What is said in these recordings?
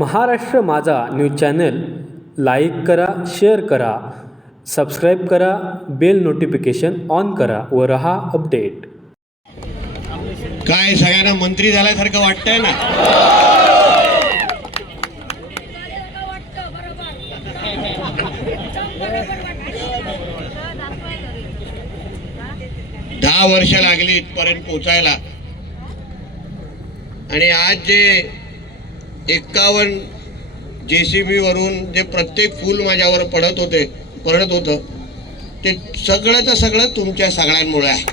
महाराष्ट्र माझा news channel like करा, share करा, सबस्क्राईब करा, बेल नोटिफिकेशन ऑन करा व रहा अपडेट. काय सगळ्यांना मंत्री झाल्यासारखं वाटतंय ना? दहा वर्ष लागली इथपर्यंत पोचायला आणि आज जे 51 JCB वरून जे प्रत्येक फूल माझ्यावर पडत होतं ते सगळंच सगळं तुमच्या सगळ्यांमुळे आहे.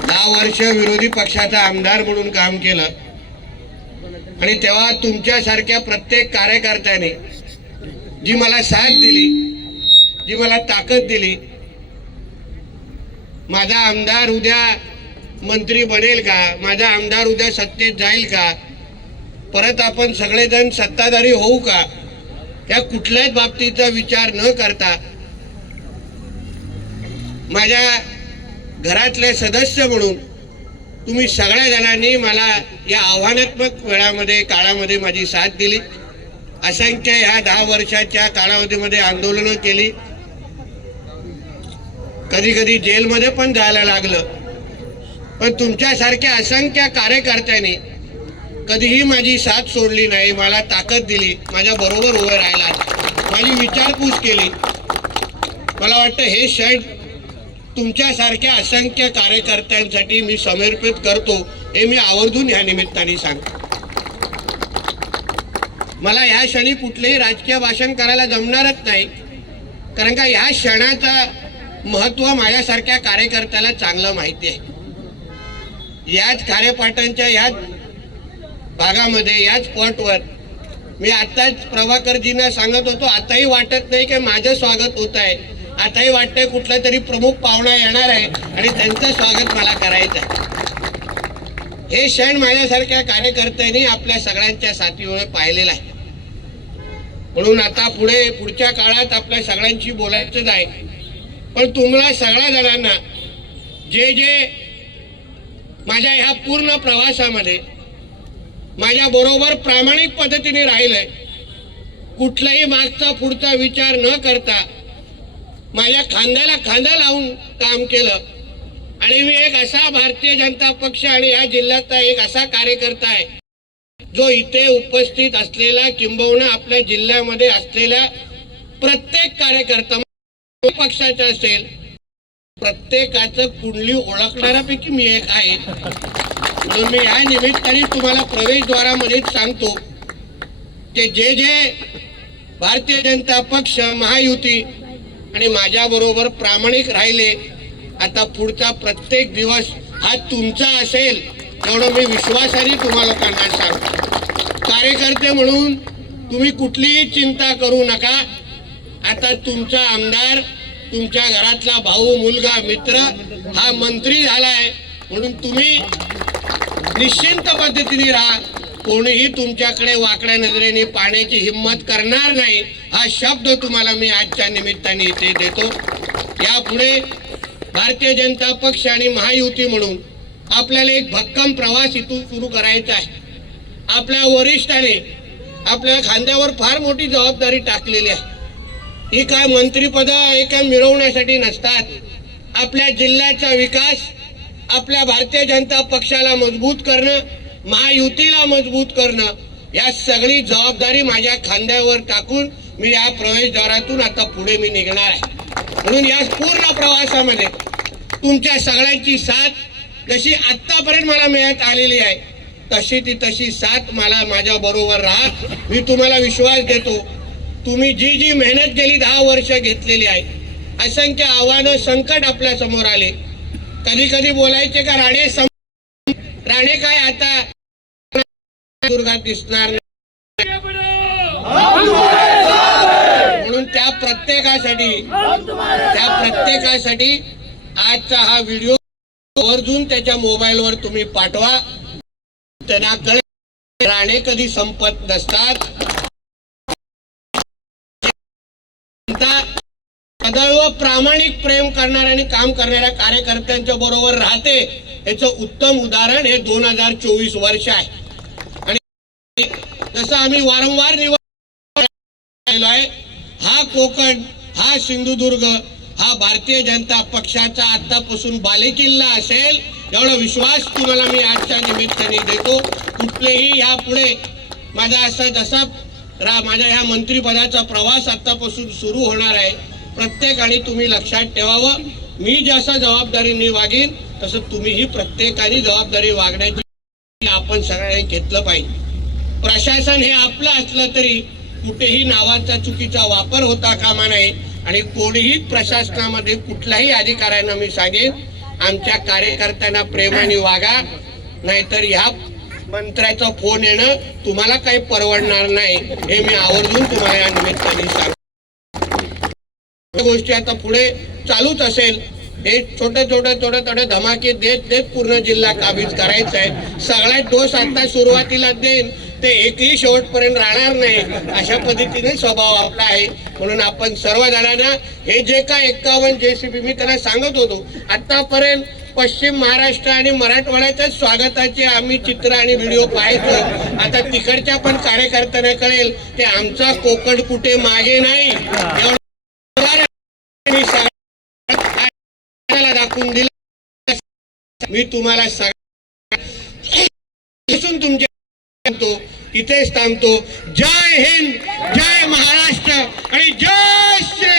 10 वर्ष विरोधी पक्षाचा आमदार म्हणून काम केलं आणि तेव्हा तुमच्यासारख्या प्रत्येक कार्यकर्त्याने जी मला साथ दिली, जी मला ताकद दिली, माझा आमदार उद्या मंत्री बनेल का, माझा आमदार उद्या सत्तेत जाईल का, परत आपण सगळेजण सत्ताधारी होऊ का, त्या कुठल्याच बाबतीचा विचार न करता माझ्या घरातले सदस्य म्हणून तुम्ही सगळ्या जणांनी मला या आव्हानात्मक काळामध्ये माझी साथ दिली. असंख्य ह्या 10 वर्षाच्या कालावधीमध्ये आंदोलनं केली, कधी कधी जेलमध्ये पण जायला लागलं, पण तुमच्यासारख्या असंख्य कार्यकर्त्यांनी कधीही माझी साथ सोडली नाही, मला ताकद दिली, माझ्या बरोबर उभे राहिला, माझी विचारपूस केली. मला वाटतं हे क्षण तुमच्यासारख्या असंख्य कार्यकर्त्यांसाठी मी समर्पित करतो, हे मी आवर्जून ह्या निमित्ताने सांगतो. मला ह्या क्षणी कुठलेही राजकीय भाषण करायला जमणारच नाही, कारण का ह्या क्षणाचं महत्त्व माझ्यासारख्या कार्यकर्त्याला चांगलं माहिती आहे. याच खारेपाटणच्या याच भागामध्ये याच पॉटवर मी आताच प्रभाकरजींना सांगत होतो, आताही वाटत नाही की माझं स्वागत होत आहे, आताही वाटतंय कुठला तरी प्रमुख पाहुणा येणार आहे आणि त्यांचं स्वागत मला करायचं आहे. हे क्षण माझ्यासारख्या कार्यकर्त्यांनी आपल्या सगळ्यांच्या साथीमुळे पाहिलेलं आहे. म्हणून आता पुढच्या काळात आपल्या सगळ्यांशी बोलायचंच आहे, पण तुम्हाला सगळ्या जणांना जे माझ्या ह्या पूर्ण प्रवासामध्ये माझ्या बरोबर प्रामाणिक पद्धतीने राहिलंय, कुठलाही मागचा पुढचा विचार न करता माझ्या खांद्याला खांदा लावून काम केलं, आणि मी एक असा भारतीय जनता पक्ष आणि या जिल्ह्याचा एक असा कार्यकर्ता आहे जो इथे उपस्थित असलेला किंबहुना आपल्या जिल्ह्यामध्ये असलेल्या प्रत्येक कार्यकर्ता पक्षाचा असेल, प्रत्येकाचं कुंडली ओळखणाऱ्यापैकी मी एक आहे. म्हणून मी या निमित्ताने तुम्हाला प्रवेशद्वारामध्येच सांगतो की जे भारतीय जनता पक्ष, महायुती आणि माझ्याबरोबर प्रामाणिक राहिले, आता पुढचा प्रत्येक दिवस हा तुमचा असेल एवढं मी विश्वासाने तुम्हा लोकांना सांगतो. कार्यकर्ते म्हणून तुम्ही कुठलीही चिंता करू नका. आता तुमचा आमदार, तुमच्या घरातला भाऊ, मुलगा, मित्र हा मंत्री झालाय, म्हणून तुम्ही निश्चिंत पद्धतीने राहा. कोणीही तुमच्याकडे वाकड्या नजरेने पाहण्याची हिंमत करणार नाही, हा शब्द तुम्हाला मी आजच्या निमित्ताने इथे देतो. यापुढे भारतीय जनता पक्ष आणि महायुती म्हणून आपल्याला एक भक्कम प्रवास इथून सुरू करायचा आहे. आपल्या वरिष्ठाने आपल्या खांद्यावर फार मोठी जबाबदारी टाकलेली आहे. ही काय मंत्रिपद हे काय मिळवण्यासाठी नसतात. आपल्या जिल्ह्याचा विकास, आपल्या भारतीय जनता पक्षाला मजबूत करणं, महायुतीला मजबूत करणं, या सगळी जबाबदारी माझ्या खांद्यावर टाकून मी या प्रवेशद्वारातून आता पुढे मी निघणार आहे. म्हणून या पूर्ण प्रवासामध्ये तुमच्या सगळ्यांची साथ जशी आत्तापर्यंत मला मिळत आलेली आहे, तशी साथ मला माझ्या बरोबर राहा. मी तुम्हाला विश्वास देतो, तुम्ही जी मेहनत गेली 10 वर्ष घेतलेली आहे, असंख्य आव्हानं, संकट आपल्या समोर आले. कधी कधी बोलायचे का राणे काय आता दुर्गात दिसणार नाही, म्हणून त्या प्रत्येकासाठी आजचा हा व्हिडिओ आवर्जून त्याच्या मोबाईलवर तुम्ही पाठवा. त्यांना कळेल राणे कधी संपत नसतात. सदैव प्रामाणिक प्रेम करणाऱ्या आणि काम करणाऱ्या कार्यकर्त्यांच्या बरोबर राहते, याचं उत्तम उदाहरण हे 2024 वर्ष आहे. जसं आम्ही वारंवार निवडलेलो आहे, हा कोकण, हा सिंधुदुर्ग, हा भारतीय जनता पक्षाचा आतापासून बालेकिल्ला असेल एवढा विश्वास तुम्हाला मी आजच्या निमित्ताने देतो. कुठलेही यापुढे माझा असा जसा माझ्या ह्या मंत्रिपदाचा प्रवास आतापासून सुरू होणार आहे, प्रत्येकाने तुम्ही लक्षात ठेवावं, मी जसं जबाबदारीने वागेन तसं तुम्हीही प्रत्येकाने जबाबदारी वागण्याची आपण सगळ्यांनी घेतलं पाहिजे. प्रशासन हे आपलं असलं तरी कुठेही नावाचा चुकीचा वापर होता कामा नये आणि कोणीही प्रशासनामध्ये कुठल्याही अधिकाऱ्यांना मी सांगेन, आमच्या कार्यकर्त्यांना प्रेमाने वागा, नाहीतर ह्या मंत्र्याचा फोन येणं तुम्हाला काही परवडणार नाही, हे मी आवर्जून तुम्हाला या निमित्ताने सांगतो. गोष्टी आता पुढे चालूच असेल. हे छोटे धमाके देत पूर्ण जिल्हा काबीज करायचा आहे. सगळ्यात डोस आता सुरुवातीला देईन ते एकही शेवटपर्यंत राहणार नाही, अशा पद्धतीने स्वभाव आपला आहे. म्हणून आपण सर्व जणांना हे जे काय 51 JCB मी त्यांना सांगत होतो, आतापर्यंत पश्चिम महाराष्ट्र आणि मराठवाड्याच्या स्वागताचे आम्ही चित्र आणि व्हिडिओ पाहायचो. आता तिकडच्या पण कार्यकर्त्यांना कळेल ते आमचा कोकण कुठे मागे नाही, दाखवून दिला. मी तुम्हाला तुमच्या इथेच थांबतो. जय हिंद, जय महाराष्ट्र आणि जय श्री